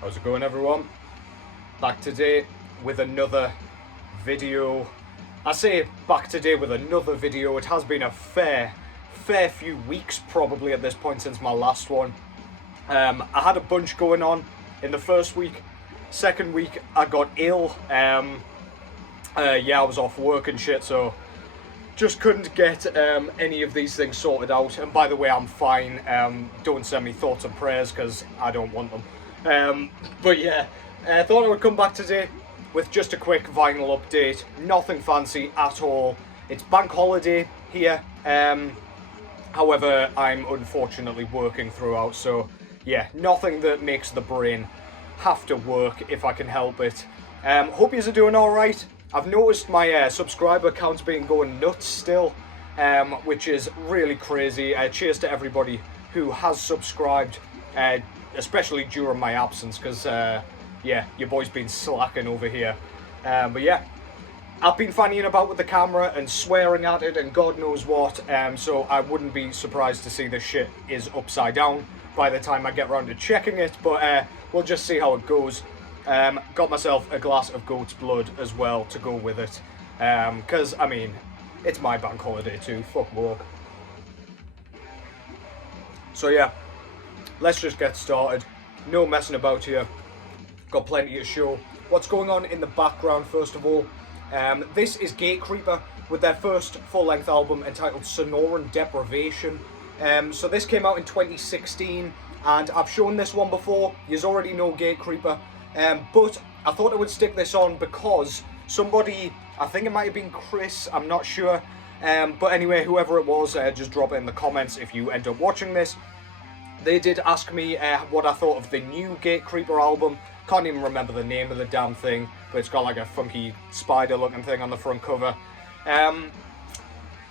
How's it going, everyone? Back today with another video. I say back today with another video. It has been a fair few weeks probably at this point since my last one. I had a bunch going on in the first week. Second week I got ill. I was off work and shit, so just couldn't get any of these things sorted out. And by the way, I'm fine. Don't send me thoughts and prayers because I don't want them. But yeah, I thought I would come back today with just a quick vinyl update. Nothing fancy at all. It's bank holiday here. However, I'm unfortunately working throughout, so yeah, nothing that makes the brain have to work if I can help it. Hope yous are doing alright. I've noticed my subscriber count's been going nuts still, which is really crazy. Cheers to everybody who has subscribed, especially during my absence, because yeah, your boy's been slacking over here. But yeah, I've been fannying about with the camera and swearing at it and God knows what, so I wouldn't be surprised to see this shit is upside down by the time I get around to checking it, but we'll just see how it goes. Got myself a glass of goat's blood as well to go with it, because, I mean, it's my bank holiday too, fuck work. So yeah, let's just get started. No messing about here. Got plenty to show. What's going on in the background, first of all? This is Gatecreeper with their first full-length album entitled Sonoran Depravation. So this came out in 2016, and I've shown this one before. Yous already know Gatecreeper. But I thought I would stick this on because somebody, I think it might have been Chris, I'm not sure. But anyway, whoever it was, just drop it in the comments if you end up watching this. They did ask me what I thought of the new Gatecreeper album. Can't even remember the name of the damn thing, but it's got like a funky spider looking thing on the front cover.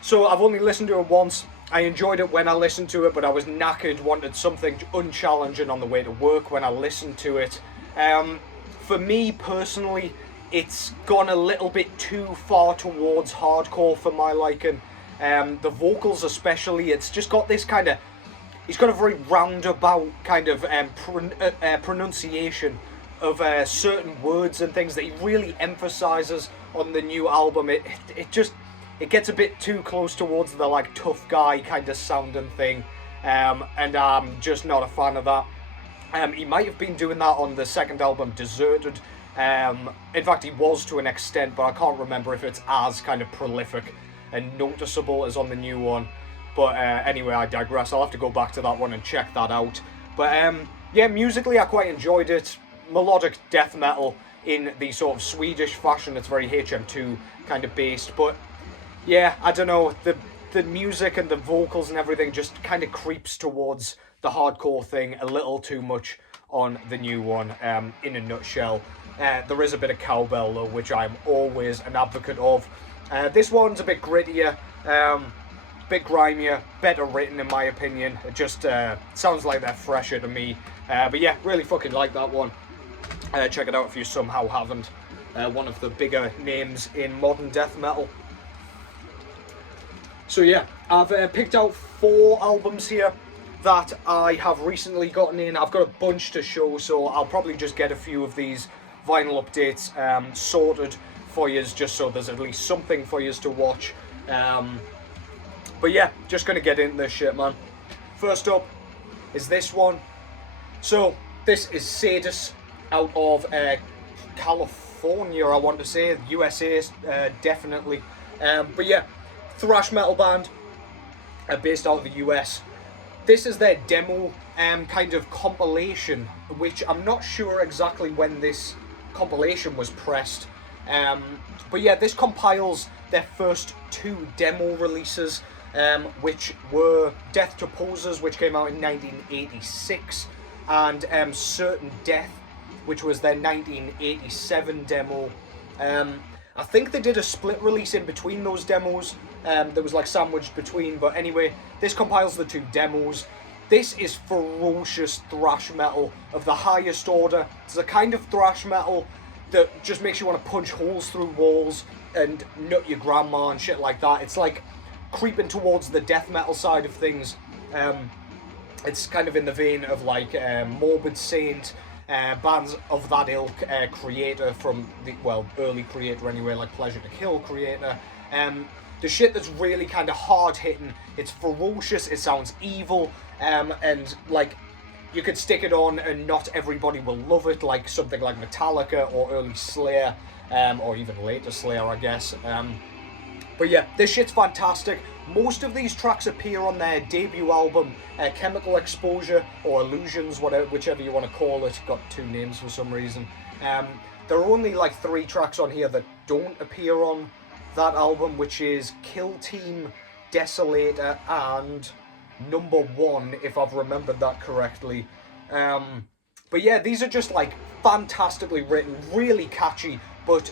So I've only listened to it once. I enjoyed it when I listened to it, but I was knackered, wanted something unchallenging on the way to work when I listened to it. For me personally, it's gone a little bit too far towards hardcore for my liking. The vocals especially, it's just got this kind of, he's got a very roundabout kind of pronunciation of certain words and things that he really emphasizes on the new album. It gets a bit too close towards the like tough guy kind of sounding thing, and I'm just not a fan of that. He might have been doing that on the second album, Deserted. In fact, he was to an extent, but I can't remember if it's as kind of prolific and noticeable as on the new one. But anyway, I digress. I'll have to go back to that one and check that out. But yeah, musically I quite enjoyed it. Melodic death metal in the sort of Swedish fashion. It's very HM2 kind of based. But yeah, I don't know. The music and the vocals and everything just kind of creeps towards the hardcore thing a little too much on the new one, in a nutshell. There is a bit of cowbell though, which I'm always an advocate of. This one's a bit grittier, bit grimier, better written in my opinion. It just sounds like they're fresher to me. But yeah, really fucking like that one. Check it out if you somehow haven't. One of the bigger names in modern death metal. So yeah, I've picked out 4 albums here that I have recently gotten in. I've got a bunch to show, so I'll probably just get a few of these vinyl updates sorted for yous, just so there's at least something for yous to watch. But yeah, just gonna get into this shit, man. First up is this one. So this is Sadus out of California, I want to say, USA, definitely. But yeah, thrash metal band based out of the US. This is their demo kind of compilation, which I'm not sure exactly when this compilation was pressed. But yeah, this compiles their first 2 demo releases, which were Death to Posers, which came out in 1986, and Certain Death, which was their 1987 demo. I think they did a split release in between those demos, that was like sandwiched between, but anyway, this compiles the 2 demos. This is ferocious thrash metal of the highest order. It's a kind of thrash metal that just makes you want to punch holes through walls and nut your grandma and shit like that. It's like creeping towards the death metal side of things. It's kind of in the vein of like Morbid Saint, bands of that ilk, creator from the, well, early creator anyway, like Pleasure to Kill creator. The shit that's really kind of hard hitting, it's ferocious, it sounds evil, and like you could stick it on and not everybody will love it, like something like Metallica or early Slayer, or even later Slayer, I guess. But yeah, this shit's fantastic. Most of these tracks appear on their debut album, Chemical Exposure, or Illusions, whatever, whichever you want to call it. Got two names for some reason. There are only like 3 tracks on here that don't appear on that album, which is Kill Team, Desolator, and Number 1, if I've remembered that correctly. But yeah, these are just like fantastically written, really catchy, but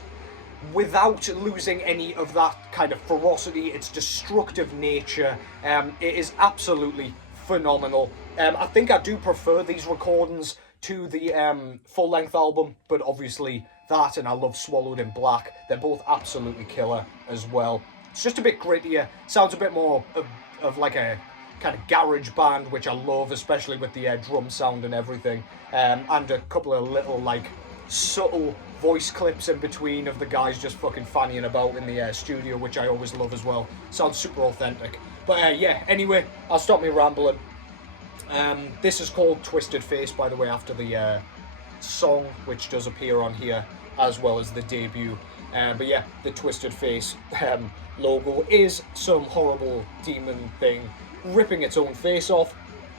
without losing any of that kind of ferocity, its destructive nature. It is absolutely phenomenal. I think I do prefer these recordings to the full-length album, but obviously that and I love Swallowed in Black, they're both absolutely killer as well. It's just a bit grittier, sounds a bit more of like a kind of garage band, which I love, especially with the drum sound and everything, and a couple of little like subtle voice clips in between of the guys just fucking fannying about in the studio, which I always love as well. Sounds super authentic. But yeah, anyway, I'll stop me rambling. This is called Twisted Face, by the way, after the song, which does appear on here, as well as the debut. But yeah, the Twisted Face logo is some horrible demon thing ripping its own face off,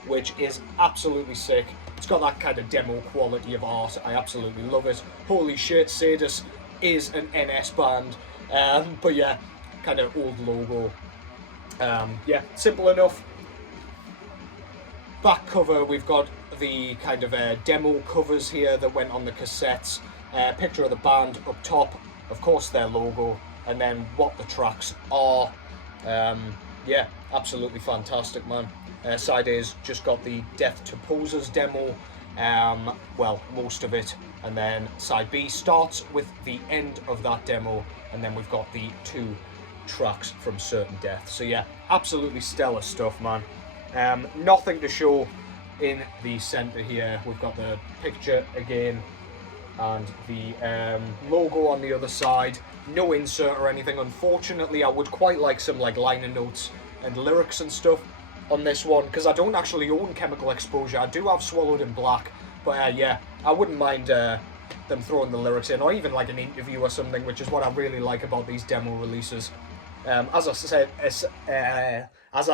which is absolutely sick. It's got that kind of demo quality of art. I absolutely love it. Holy shit, Sadus is an NS band. But yeah, kind of old logo. Yeah, simple enough. Back cover, we've got the kind of demo covers here that went on the cassettes. Picture of the band up top, of course their logo, and then what the tracks are. Yeah, absolutely fantastic, man. Side A's just got the Death to Posers demo, well, most of it, and then side B starts with the end of that demo, and then we've got the 2 tracks from Certain Death. So yeah, absolutely stellar stuff, man. Nothing to show in the centre here. We've got the picture again and the logo on the other side. No insert or anything, unfortunately. I would quite like some like liner notes and lyrics and stuff on this one, because I don't actually own Chemical Exposure. I do have Swallowed in Black, but yeah, I wouldn't mind them throwing the lyrics in, or even like an interview or something, which is what I really like about these demo releases. As I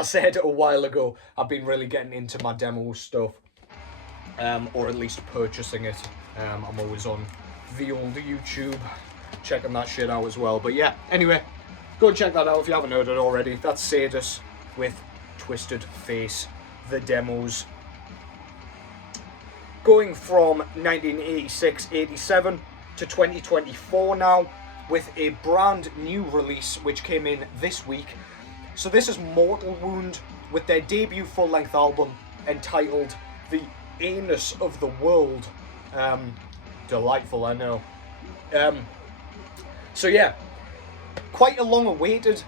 said a while ago, I've been really getting into my demo stuff, or at least purchasing it. I'm always on the old YouTube, checking that shit out as well. But yeah, anyway, go and check that out if you haven't heard it already. That's Sadus with Twisted Face, the demos. Going from 1986-87 to 2024 now, with a brand new release which came in this week. So this is Mortal Wound with their debut full-length album entitled The Anus of the World. Delightful, I know. So yeah, quite a long-awaited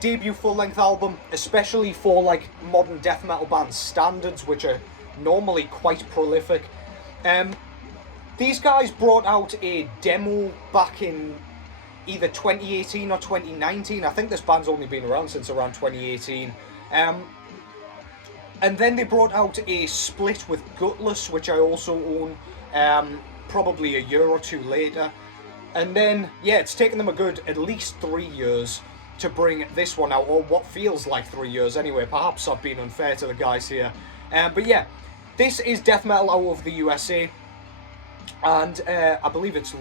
debut full-length album, especially for like modern death metal band standards, which are normally quite prolific. These guys brought out a demo back in either 2018 or 2019. I think this band's only been around since around 2018. And then they brought out a split with Gutless, which I also own, probably a year or 2 later. And then, yeah, it's taken them a good at least 3 years to bring this one out, or what feels like 3 years anyway. Perhaps I've been unfair to the guys here. But yeah, this is death metal out of the USA. And I believe it's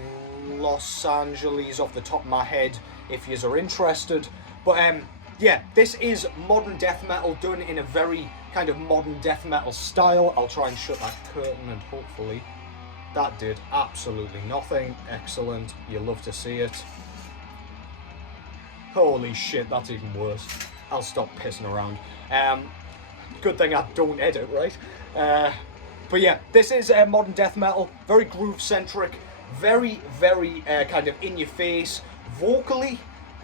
Los Angeles off the top of my head, if yous are interested. But yeah, this is modern death metal done in a very kind of modern death metal style. I'll try and shut that curtain, and hopefully that did absolutely nothing. Excellent, you love to see it. Holy shit, that's even worse. I'll stop pissing around. Good thing I don't edit, right? But yeah, this is modern death metal, very groove centric, very kind of in your face. Vocally,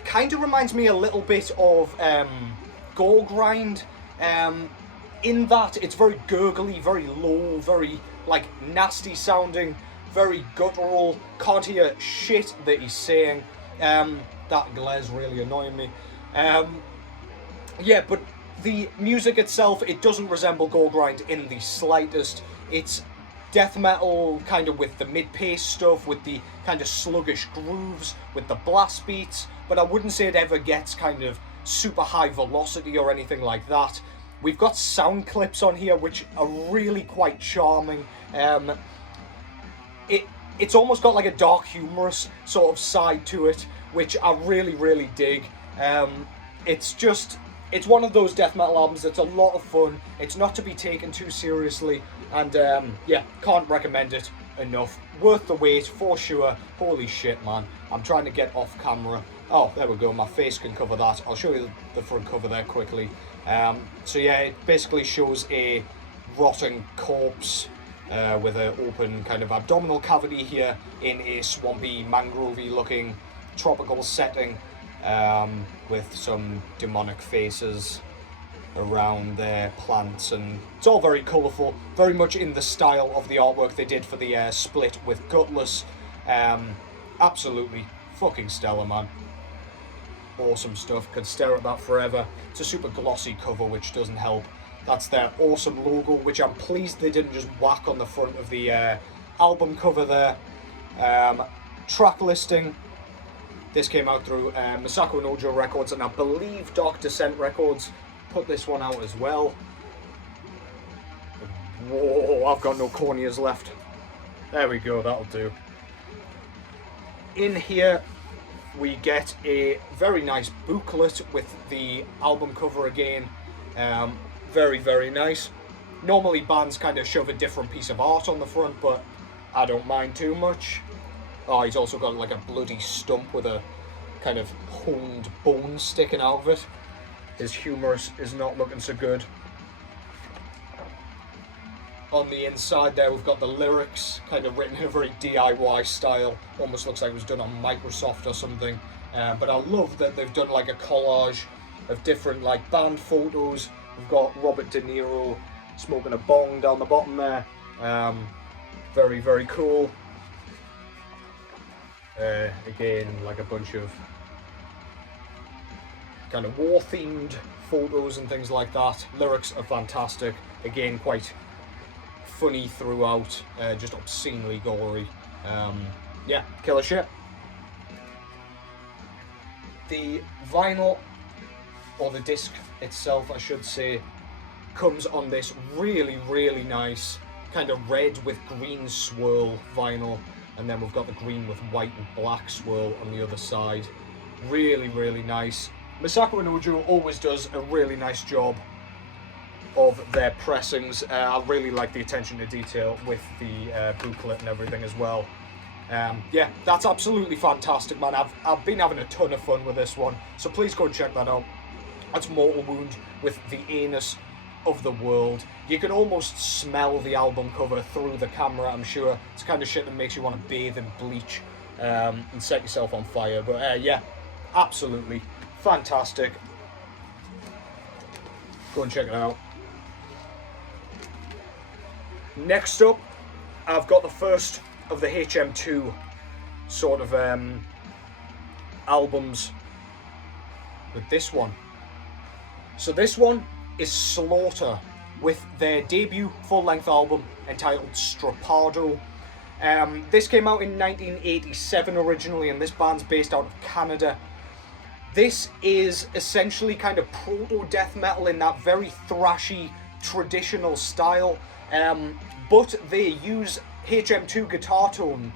kind of reminds me a little bit of Gore Grind, in that it's very gurgly, very low, very like nasty sounding, very guttural, can't hear shit that he's saying. That glare's really annoying me. Yeah, but the music itself, it doesn't resemble Gore Grind in the slightest. It's death metal kind of with the mid-pace stuff, with the kind of sluggish grooves, with the blast beats, but I wouldn't say it ever gets kind of super high velocity or anything like that. We've got sound clips on here which are really quite charming. It's almost got like a dark humorous sort of side to it, which I really, really dig. It's one of those death metal albums that's a lot of fun. It's not to be taken too seriously, and yeah, can't recommend it enough. Worth the wait for sure. Holy shit, man. I'm trying to get off camera. Oh, there we go. My face can cover that. I'll show you the front cover there quickly. So yeah, it basically shows a rotting corpse with an open kind of abdominal cavity here in a swampy, mangrovey looking tropical setting. With some demonic faces around their plants, and it's all very colourful, very much in the style of the artwork they did for the split with Gutless. Absolutely fucking stellar, man. Awesome stuff, could stare at that forever. It's a super glossy cover, which doesn't help. That's their awesome logo, which I'm pleased they didn't just whack on the front of the album cover there. Track listing. This came out through Masako and Ojo Records, and I believe Dark Descent Records put this one out as well. Whoa, I've got no corneas left. There we go, that'll do. In here, we get a very nice booklet with the album cover again. Very, very nice. Normally bands kind of shove a different piece of art on the front, but I don't mind too much. Oh, he's also got like a bloody stump with a kind of honed bone sticking out of it. His humerus is not looking so good. On the inside there, we've got the lyrics kind of written in a very DIY style. Almost looks like it was done on Microsoft or something. But I love that they've done like a collage of different like band photos. We've got Robert De Niro smoking a bong down the bottom there. Very, very cool. Again, like a bunch of kind of war-themed photos and things like that. Lyrics are fantastic. Again, quite funny throughout, just obscenely gory. Yeah, killer shit. The vinyl, or the disc itself, I should say, comes on this really, really nice kind of red with green swirl vinyl. And then we've got the green with white and black swirl on the other side. Really, really nice. Masako and Ojo always does a really nice job of their pressings. I really like the attention to detail with the booklet and everything as well. Yeah, that's absolutely fantastic, man. I've been having a ton of fun with this one, so please go and check that out. That's Mortal Wound with the anus of the world. You can almost smell the album cover through the camera, I'm sure. It's the kind of shit that makes you want to bathe in bleach and set yourself on fire. But yeah, absolutely fantastic. Go and check it out. Next up, I've got the first of the HM2 sort of albums with this one. So this one is Slaughter with their debut full-length album entitled Strappado. This came out in 1987 originally, and this band's based out of Canada. This is essentially kind of proto-death metal in that very thrashy, traditional style, but they use HM2 guitar tone,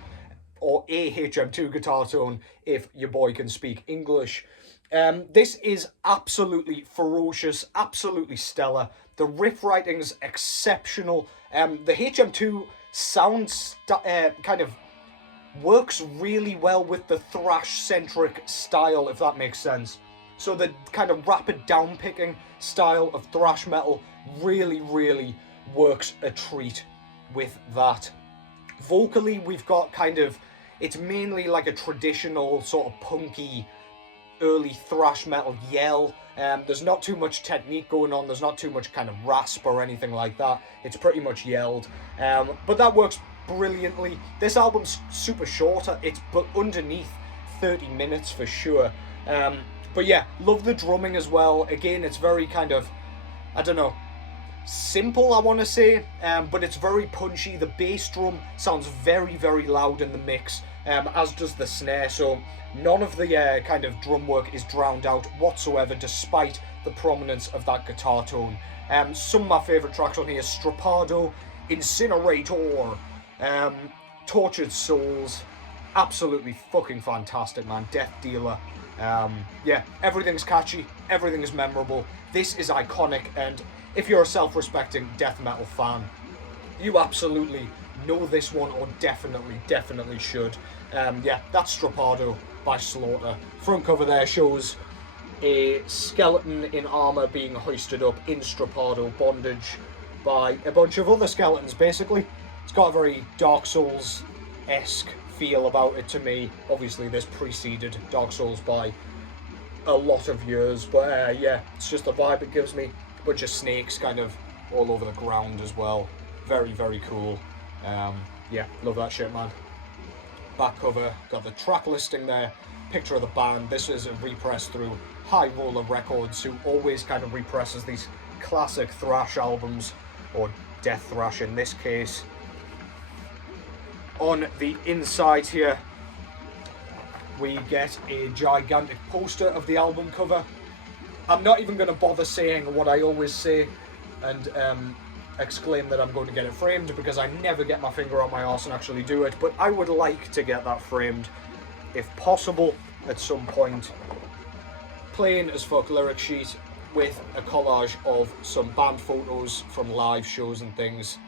or a HM2 guitar tone, if your boy can speak English. This is absolutely ferocious, absolutely stellar. The riff writing's exceptional. The HM2 sound kind of works really well with the thrash-centric style, if that makes sense. So the kind of rapid down-picking style of thrash metal really, really works a treat with that. Vocally, we've got kind of, it's mainly like a traditional sort of punky early thrash metal yell. There's not too much technique going on, there's not too much kind of rasp or anything like that. It's pretty much yelled. But that works brilliantly. This album's super short, it's but underneath 30 minutes for sure. But yeah, love the drumming as well. Again, it's very kind of, I don't know, simple, I want to say, but it's very punchy. The bass drum sounds very, very loud in the mix, as does the snare, so none of the kind of drum work is drowned out whatsoever, despite the prominence of that guitar tone. Some of my favourite tracks on here: Strappado, Incinerator, Tortured Souls, absolutely fucking fantastic, man. Death Dealer. Yeah, everything's catchy, everything is memorable. This is iconic, and if you're a self-respecting death metal fan, you absolutely know this one, or definitely should. Yeah, that's Strappado by Slaughter. Front cover there shows a skeleton in armour being hoisted up in Strappado bondage by a bunch of other skeletons, basically. It's got a very Dark Souls-esque feel about it to me. Obviously this preceded Dark Souls by a lot of years, but yeah, it's just the vibe it gives me. A bunch of snakes kind of all over the ground as well. Very, very cool. Yeah, love that shit, man. Back cover, got the track listing there, picture of the band. This is a repress through High Roller Records, who always kind of represses these classic thrash albums, or death thrash in this case. On the inside here, we get a gigantic poster of the album cover. I'm not even going to bother saying what I always say and exclaim that I'm going to get it framed, because I never get my finger on my arse and actually do it, but I would like to get that framed, if possible, at some point. Plain as fuck lyric sheet with a collage of some band photos from live shows and things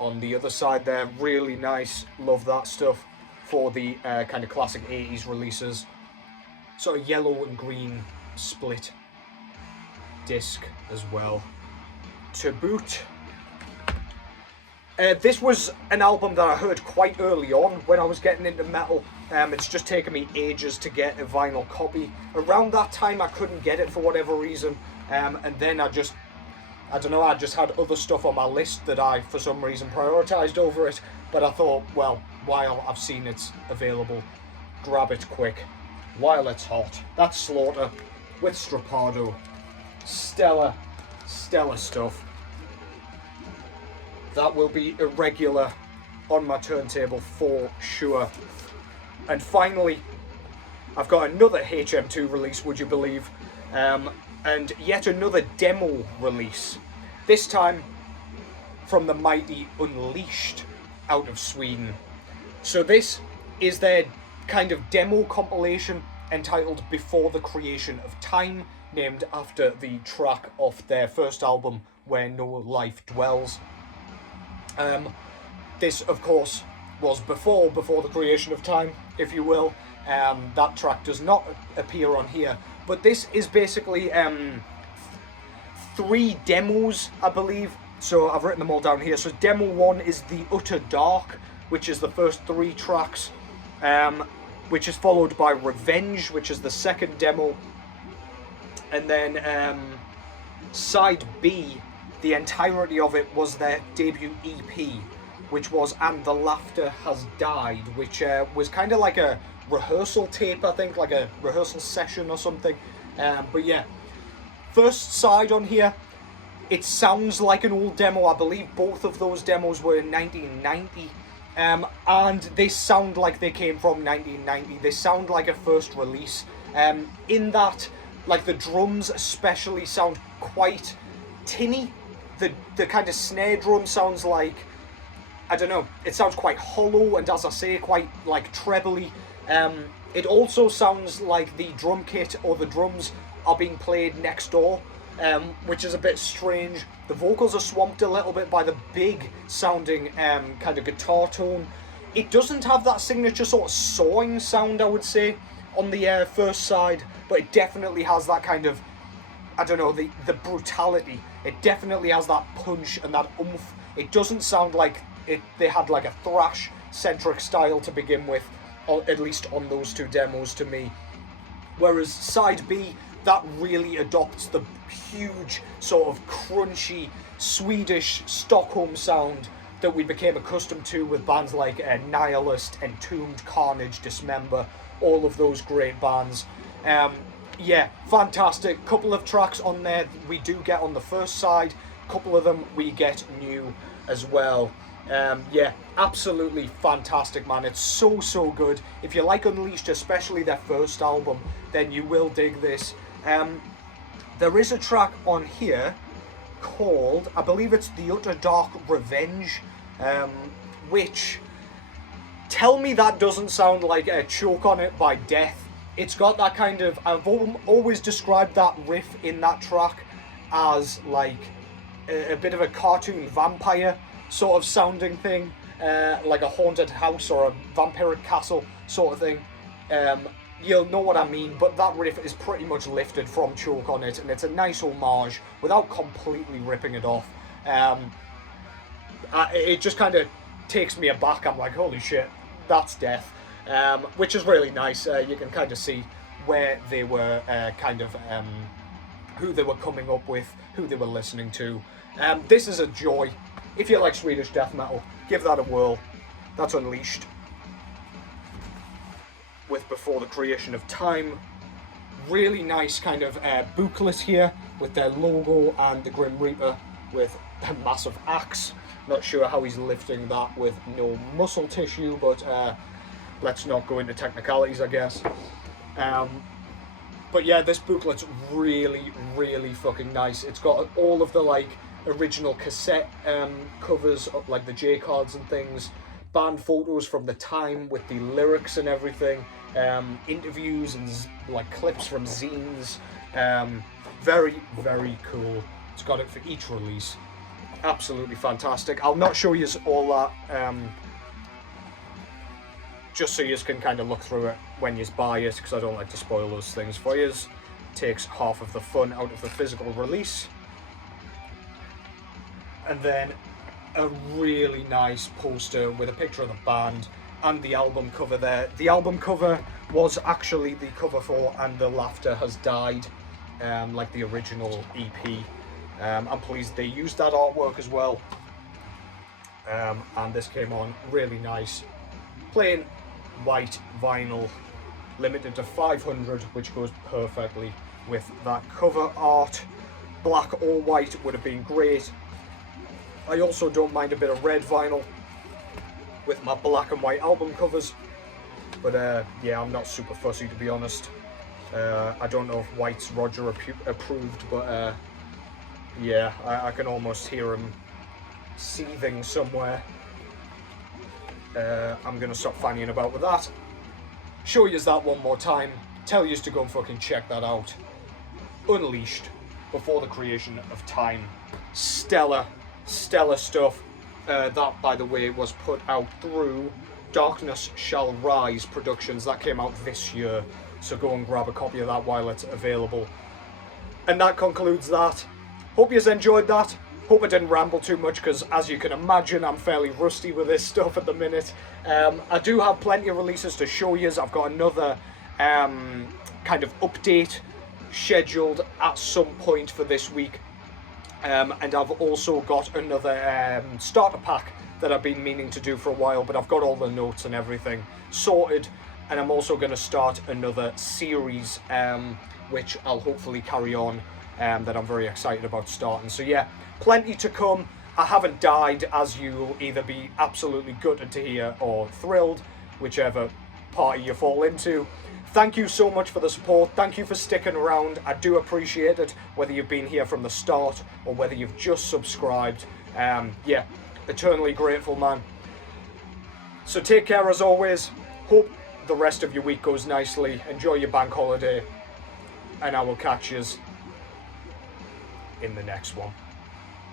on the other side there. Really nice, love that stuff for the kind of classic 80s releases. Sort of yellow and green split disc as well to boot. This was an album that I heard quite early on when I was getting into metal. It's just taken me ages to get a vinyl copy. Around that time I couldn't get it for whatever reason, and then I don't know, I just had other stuff on my list that I, for some reason, prioritised over it. But I thought, well, while I've seen it's available, grab it quick while it's hot. That's Slaughter with Strappado. Stellar stuff. That will be irregular on my turntable for sure. And finally, I've got another HM2 release, would you believe? And yet another demo release. This time from the mighty Unleashed out of Sweden. So this is their kind of demo compilation entitled Before the Creation of Time, named after the track off their first album, Where No Life Dwells. This, of course, was before the creation of time, if you will. That track does not appear on here, but this is basically 3 demos, I believe. So I've written them all down here. So demo 1 is The Utter Dark, which is the first 3 tracks, which is followed by Revenge, which is the second demo, and then side B, the entirety of it was their debut EP, which was And the Laughter Has Died, which was kind of like a rehearsal tape, I think, like a rehearsal session or something. But yeah, first side on here, it sounds like an old demo. I believe both of those demos were in 1990, and they sound like they came from 1990. They sound like a first release, in that, like, the drums especially sound quite tinny. The kind of snare drum sounds like, I don't know, it sounds quite hollow, and as I say, quite like trebly. It also sounds like the drum kit or the drums are being played next door, which is a bit strange. The vocals are swamped a little bit by the big sounding kind of guitar tone. It doesn't have that signature sort of sawing sound, I would say, on the first side, but it definitely has that kind of, I don't know, the brutality. It definitely has that punch and that oomph. It doesn't sound like they had like a thrash-centric style to begin with, or at least on those 2 demos to me. Whereas side B, that really adopts the huge sort of crunchy Swedish Stockholm sound that we became accustomed to with bands like Nihilist, Entombed, Carnage, Dismember, all of those great bands. Yeah, fantastic. Couple of tracks on there we do get on the first side, couple of them we get new as well. Yeah, absolutely fantastic, man. It's so good. If you like Unleashed, especially their first album, then you will dig this. There is a track on here called, I believe it's The Utter Dark Revenge, which, tell me that doesn't sound like a Choke on It by Death. It's got that kind of, I've always described that riff in that track as like a bit of a cartoon vampire sort of sounding thing, like a haunted house or a vampiric castle sort of thing. You'll know what I mean, but that riff is pretty much lifted from Choke on It, and it's a nice homage without completely ripping it off. It just kind of takes me aback. I'm like, holy shit, that's Death, which is really nice. You can kind of see where they were who they were coming up with, who they were listening to. This is a joy. If you like Swedish death metal, give that a whirl. That's Unleashed with Before the Creation of Time. Really nice kind of booklet here with their logo and the Grim Reaper with a massive axe. Not sure how he's lifting that with no muscle tissue, but let's not go into technicalities, I guess. But yeah, this booklet's really fucking nice. It's got all of the like original cassette covers, like the J cards and things, band photos from the time with the lyrics and everything, interviews and like clips from zines. Very cool. It's got it for each release. Absolutely fantastic. I'll not show you all that, just so you can kind of look through it when you buy it, because I don't like to spoil those things for you. Takes half of the fun out of the physical release. And then a really nice poster with a picture of the band and the album cover there. The album cover was actually the cover for And the Laughter Has Died, like the original EP. I'm pleased they used that artwork as well. And this came on really nice. Plain white vinyl, limited to 500, which goes perfectly with that cover art. Black or white would have been great. I also don't mind a bit of red vinyl with my black and white album covers, but yeah, I'm not super fussy, to be honest. I don't know if white's Roger approved, but yeah, I can almost hear him seething somewhere. I'm gonna stop fannying about with that. Show yous that one more time. Tell yous to go and fucking check that out. Unleashed, Before the Creation of Time. Stellar stuff. That, by the way, was put out through Darkness Shall Rise Productions. That came out this year, so go and grab a copy of that while it's available. And that concludes that. Hope yous enjoyed that. Hope I didn't ramble too much, because as you can imagine, I'm fairly rusty with this stuff at the minute. I do have plenty of releases to show yous. I've got another kind of update scheduled at some point for this week. And I've also got another starter pack that I've been meaning to do for a while, but I've got all the notes and everything sorted. And I'm also going to start another series, which I'll hopefully carry on, that I'm very excited about starting. So yeah, plenty to come. I haven't died, as you'll either be absolutely gutted to hear or thrilled, whichever party you fall into. Thank you so much for the support. Thank you for sticking around. I do appreciate it, whether you've been here from the start or whether you've just subscribed. Yeah, eternally grateful, man. So take care as always. Hope the rest of your week goes nicely. Enjoy your bank holiday. And I will catch yous in the next one.